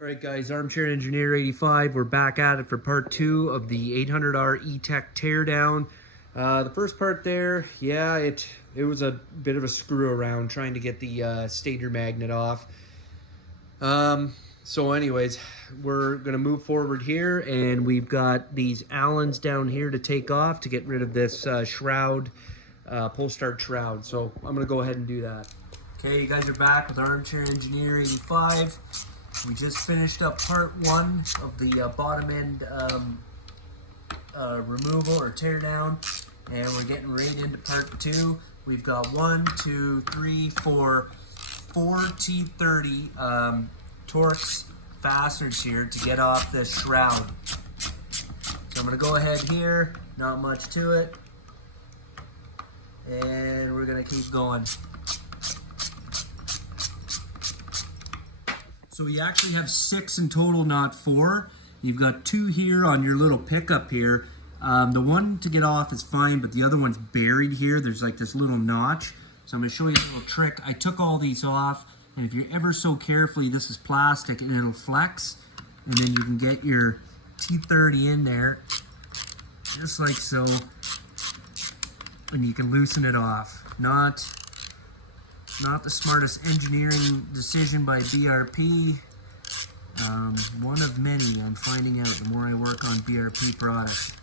All right, guys, Armchair Engineer 85. We're back at it for part 2 of the 800R Etec teardown. The first part there, yeah, it was a bit of a screw around trying to get the stator magnet off. So anyways, we're going to move forward here, and we've got these Allens down here to take off to get rid of this shroud, pull start shroud. So I'm going to go ahead and do that. Okay, you guys are back with Armchair Engineer 85. We just finished up part 1 of the bottom end removal or tear down, and we're getting right into part 2. We've got 4 T30 Torx fasteners here to get off this shroud. So I'm going to go ahead here, not much to it, and we're going to keep going. So we actually have 6 in total, not 4. You've got 2 here on your little pickup here. The one to get off is fine, but the other one's buried here. There's like this little notch. So I'm going to show you a little trick. I took all these off, and if you're ever so carefully, this is plastic and it'll flex, and then you can get your T30 in there, just like so, and you can loosen it off. Not the smartest engineering decision by BRP. One of many I'm finding out the more I work on BRP products.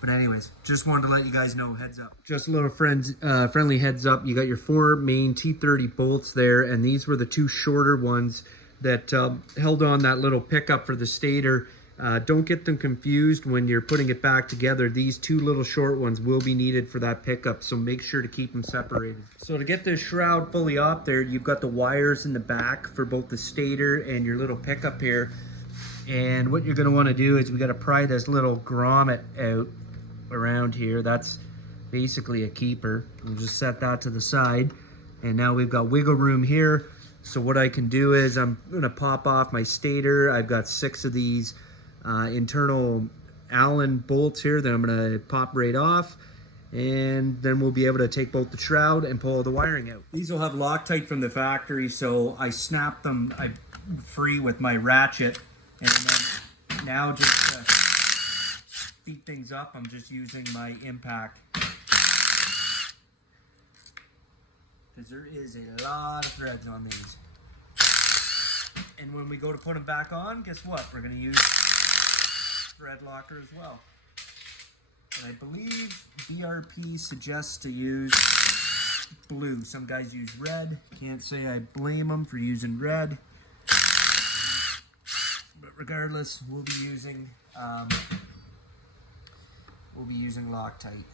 But anyways, just wanted to let you guys know, heads up. Just a little friendly heads up. You got your 4 main T30 bolts there, and these were the 2 shorter ones that held on that little pickup for the stator. Don't get them confused when you're putting it back together. These 2 little short ones will be needed for that pickup, so make sure to keep them separated. So to get this shroud fully off there, you've got the wires in the back for both the stator and your little pickup here. And what you're going to want to do is we got to pry this little grommet out around here. That's basically a keeper. We'll just set that to the side. And now we've got wiggle room here. So what I can do is I'm going to pop off my stator. I've got 6 of these internal Allen bolts here that I'm going to pop right off, and then we'll be able to take both the shroud and pull the wiring out. These will have Loctite from the factory, so I snapped them free with my ratchet, and then now just to speed things up, I'm just using my impact, because there is a lot of threads on these. And when we go to put them back on, guess what? We're going to use thread locker as well. And I believe BRP suggests to use blue. Some guys use red. Can't say I blame them for using red. But regardless, we'll be using Loctite.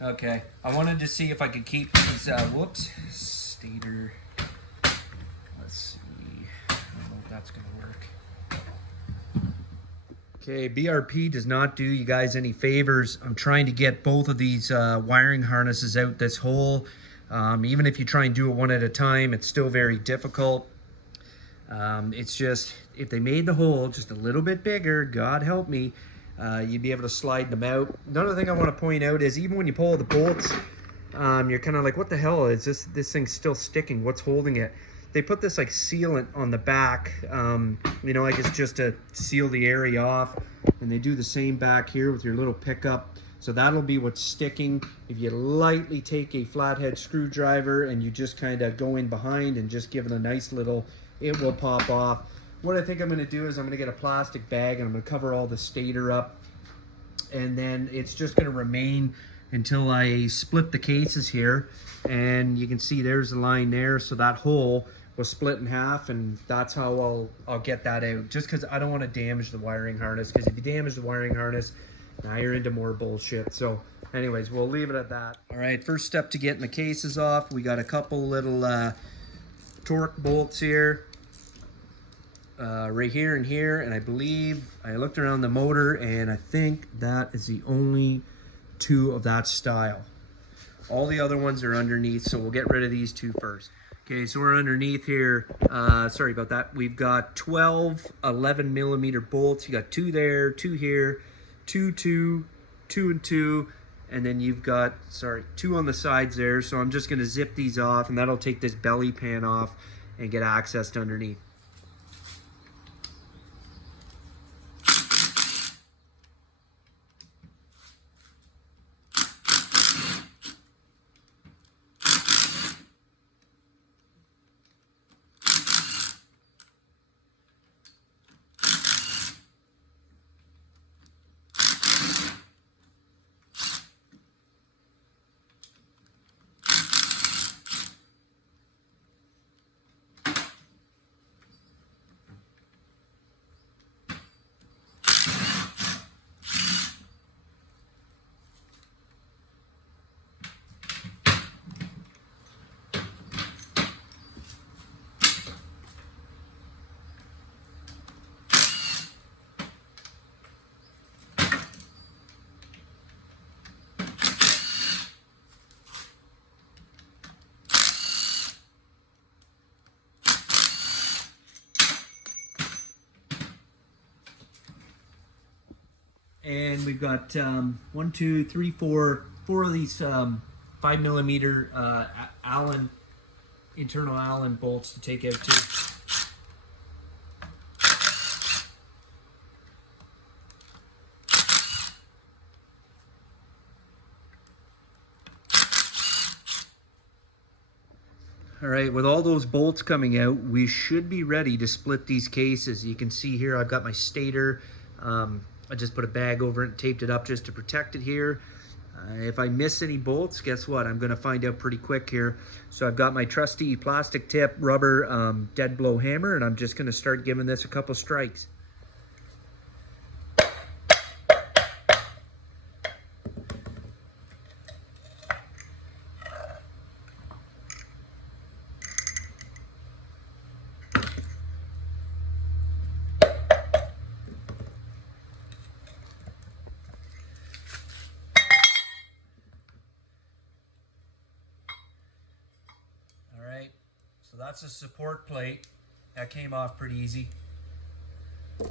Okay, I wanted to see if I could keep these, stator, let's see, I don't know if that's going to work. Okay, BRP does not do you guys any favors. I'm trying to get both of these wiring harnesses out this hole. Even if you try and do it one at a time, it's still very difficult. It's just, if they made the hole just a little bit bigger, God help me, you'd be able to slide them out. Another thing I want to point out is even when you pull the bolts, you're kind of like, what the hell is this thing's still sticking? What's holding it? They put this like sealant on the back, you know, I guess just to seal the area off. And they do the same back here with your little pickup. So that'll be what's sticking. If you lightly take a flathead screwdriver and you just kind of go in behind and just give it a nice little, it will pop off. What I think I'm going to do is I'm going to get a plastic bag and I'm going to cover all the stator up, and then it's just going to remain until I split the cases here. And you can see there's a line there, so that hole was split in half, and that's how I'll get that out, just because I don't want to damage the wiring harness, because if you damage the wiring harness, now you're into more bullshit. So anyways, we'll leave it at that. All right, first step to getting the cases off, we got a couple little torque bolts here. Right here and here, and I believe I looked around the motor and I think that is the only 2 of that style. All the other ones are underneath, so we'll get rid of these two first. Okay, so we're underneath here. Sorry about that. We've got 12 11 millimeter bolts. You got 2 there, 2 here, 2, 2, 2 and 2, and then you've got, sorry, 2 on the sides there. So I'm just gonna zip these off, and that'll take this belly pan off and get access to underneath. And we've got 1, 2, 3, 4 of these 5 millimeter Allen, internal Allen bolts to take out too. All right, with all those bolts coming out, we should be ready to split these cases. You can see here I've got my stator. I just put a bag over it and taped it up just to protect it here. If I miss any bolts, guess what? I'm gonna find out pretty quick here. So I've got my trusty plastic tip rubber dead blow hammer, and I'm just gonna start giving this a couple strikes. So that's a support plate. That came off pretty easy.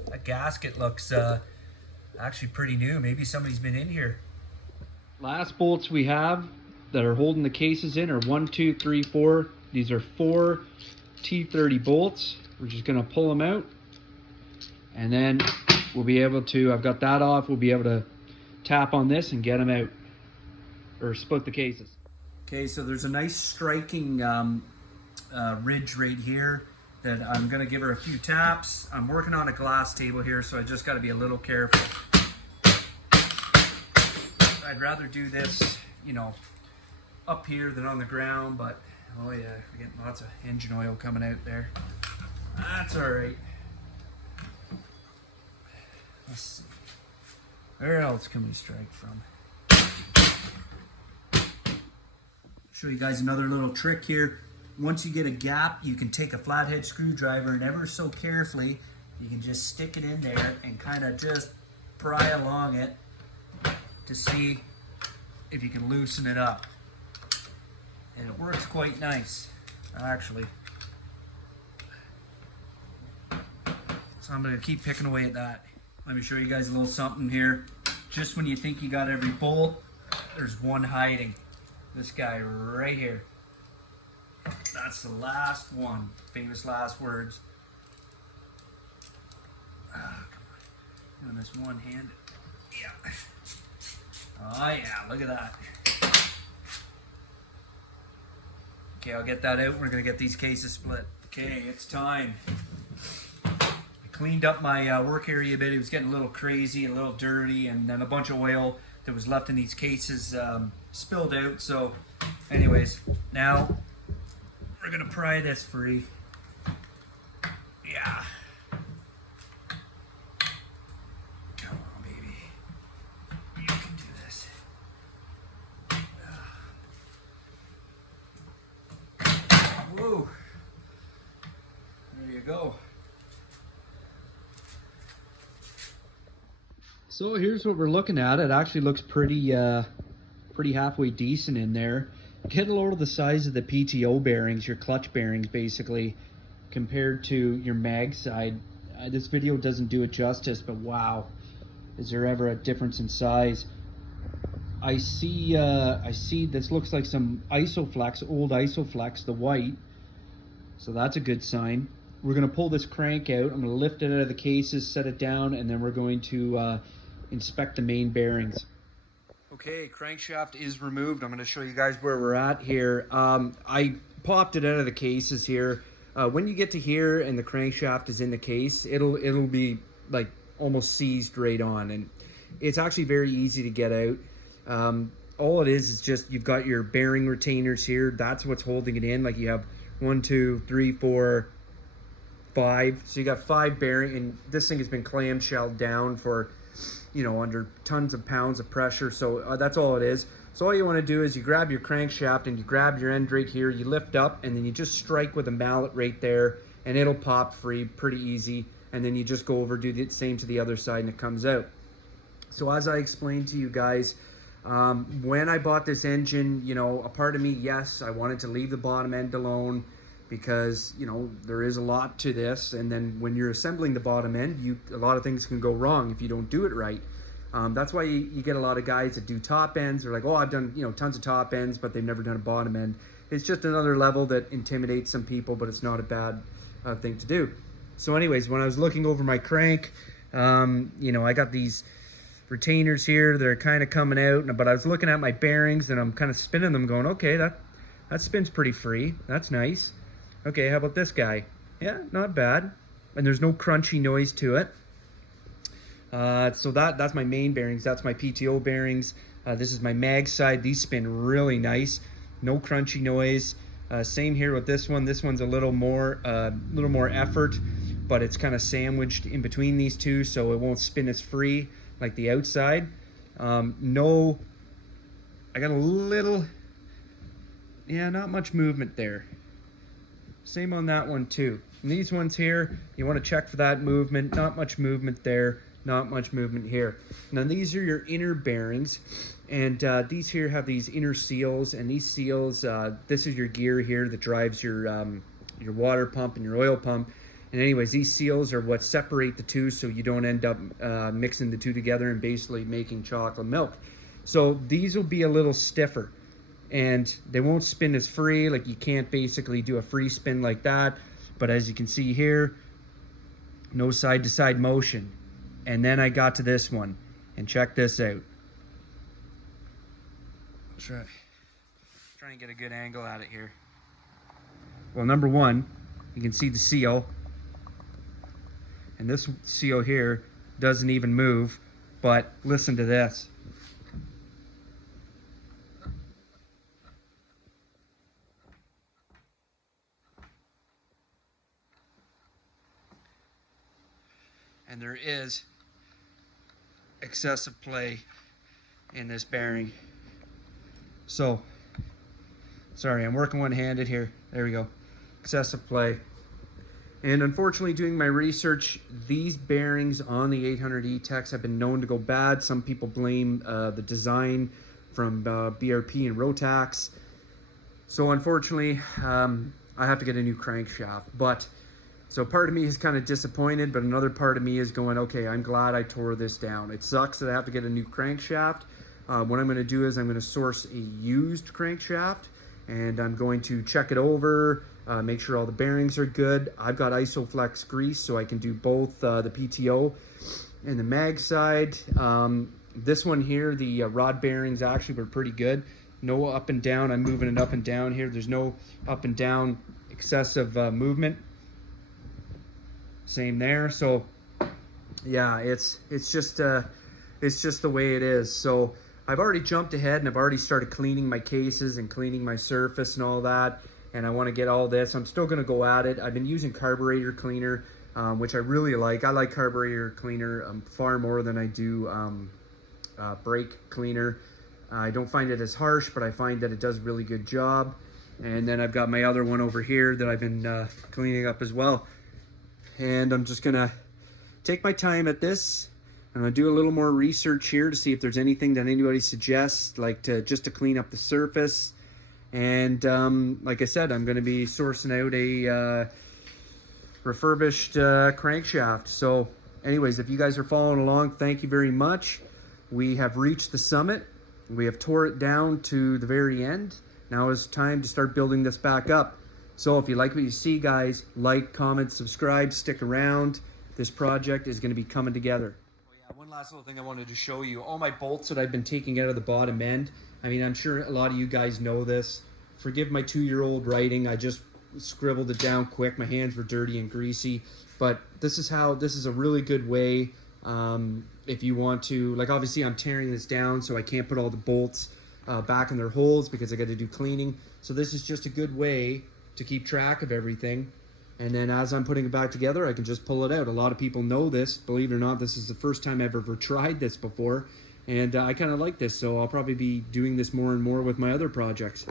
That gasket looks actually pretty new. Maybe somebody's been in here. Last bolts we have that are holding the cases in are 1, 2, 3, 4. These are 4 T30 bolts. We're just gonna pull them out, and then we'll be able to, I've got that off, we'll be able to tap on this and get them out, or split the cases. Okay, so there's a nice striking ridge right here that I'm gonna give her a few taps. I'm working on a glass table here, so I just gotta be a little careful. I'd rather do this, you know, up here than on the ground, but oh yeah, we're getting lots of engine oil coming out there. That's all right. Let's see. Where else can we strike from? Show you guys another little trick here. Once you get a gap, you can take a flathead screwdriver and ever so carefully, you can just stick it in there and kind of just pry along it to see if you can loosen it up. And it works quite nice, actually. So I'm gonna keep picking away at that. Let me show you guys a little something here. Just when you think you got every bolt, there's one hiding. This guy right here. That's the last one. Famous last words. Oh, come on. Doing this one-handed. Yeah. Oh yeah, look at that. Okay, I'll get that out. We're gonna get these cases split. Okay, it's time. I cleaned up my work area a bit. It was getting a little crazy, a little dirty, and then a bunch of oil that was left in these cases spilled out. So anyways, now we're gonna pry this free. Yeah. Come on, baby. You can do this. Whoa. There you go. So here's what we're looking at. It actually looks pretty pretty halfway decent in there. Get a load of the size of the PTO bearings, your clutch bearings basically, compared to your mag side. This video doesn't do it justice, but wow, is there ever a difference in size? I see this looks like some Isoflex, old Isoflex, the white. So that's a good sign. We're gonna pull this crank out. I'm gonna lift it out of the cases, set it down, and then we're going to inspect the main bearings. Okay, crankshaft is removed. I'm gonna show you guys where we're at here. I popped it out of the cases here. When you get to here and the crankshaft is in the case, it'll be like almost seized right on, and it's actually very easy to get out. All it is just you've got your bearing retainers here. That's what's holding it in. Like you have 1, 2, 3, 4, 5. So you got 5 bearing, and this thing has been clamshelled down for, you know, under tons of pounds of pressure. So that's all it is. So all you want to do is you grab your crankshaft and you grab your end right here, you lift up, and then you just strike with a mallet right there, and it'll pop free pretty easy. And then you just go over, do the same to the other side, and it comes out. So as I explained to you guys, when I bought this engine, you know, a part of me, yes, I wanted to leave the bottom end alone because, you know, there is a lot to this. And then when you're assembling the bottom end, a lot of things can go wrong if you don't do it right. That's why you get a lot of guys that do top ends. They're like, oh, I've done, you know, tons of top ends, but they've never done a bottom end. It's just another level that intimidates some people, but it's not a bad thing to do. So anyways, when I was looking over my crank, you know, I got these retainers here that are kind of coming out, but I was looking at my bearings and I'm kind of spinning them going, okay, that spins pretty free. That's nice. Okay, how about this guy? Yeah, not bad. And there's no crunchy noise to it. So that's my main bearings. That's my PTO bearings. This is my mag side. These spin really nice. No crunchy noise. Same here with this one. This one's a little more effort, but it's kind of sandwiched in between these two, so it won't spin as free like the outside. I got a little, yeah, not much movement there. Same on that one too. And these ones here, you want to check for that movement. Not much movement there, not much movement here. Now these are your inner bearings, and these here have these inner seals, and these seals, this is your gear here that drives your water pump and your oil pump. And anyways, these seals are what separate the two, so you don't end up mixing the two together and basically making chocolate milk. So these will be a little stiffer, and they won't spin as free. Like you can't basically do a free spin like that. But as you can see here, no side-to-side motion. And then I got to this one, and check this out. Try and get a good angle at it here. Well, number one, you can see the seal. And this seal here doesn't even move, but listen to this. And there is excessive play in this bearing. So, sorry, I'm working one-handed here. There we go. Excessive play. And unfortunately, doing my research, these bearings on the 800 Etecs have been known to go bad. Some people blame the design from BRP and Rotax. So unfortunately, I have to get a new crankshaft. But so part of me is kind of disappointed, but another part of me is going, okay, I'm glad I tore this down. It sucks that I have to get a new crankshaft. What I'm going to do is I'm going to source a used crankshaft, and I'm going to check it over, make sure all the bearings are good. I've got Isoflex grease, so I can do both the PTO and the mag side. This one here, the rod bearings actually were pretty good. No up and down. I'm moving it up and down here. There's no up and down excessive movement. Same there. So yeah, it's just the way it is. So I've already jumped ahead and I've already started cleaning my cases and cleaning my surface and all that. And I want to get all this. I'm still going to go at it. I've been using carburetor cleaner, which I really like. I like carburetor cleaner far more than I do brake cleaner. I don't find it as harsh, but I find that it does a really good job. And then I've got my other one over here that I've been cleaning up as well. And I'm just going to take my time at this. I'm gonna do a little more research here to see if there's anything that anybody suggests, like just to clean up the surface. And like I said, I'm gonna be sourcing out a refurbished crankshaft. So anyways, if you guys are following along, thank you very much. We have reached the summit. We have tore it down to the very end. Now it's time to start building this back up. So if you like what you see, guys, like, comment, subscribe, stick around. This project is going to be coming together. Oh yeah, one last little thing I wanted to show you. All my bolts that I've been taking out of the bottom end. I mean, I'm sure a lot of you guys know this. Forgive my 2-year-old writing. I just scribbled it down quick. My hands were dirty and greasy. But this is a really good way if you want to, like, obviously I'm tearing this down so I can't put all the bolts back in their holes because I got to do cleaning. So this is just a good way to keep track of everything. And then as I'm putting it back together, I can just pull it out. A lot of people know this. Believe it or not, this is the first time I've ever tried this before. And I kind of like this, so I'll probably be doing this more and more with my other projects.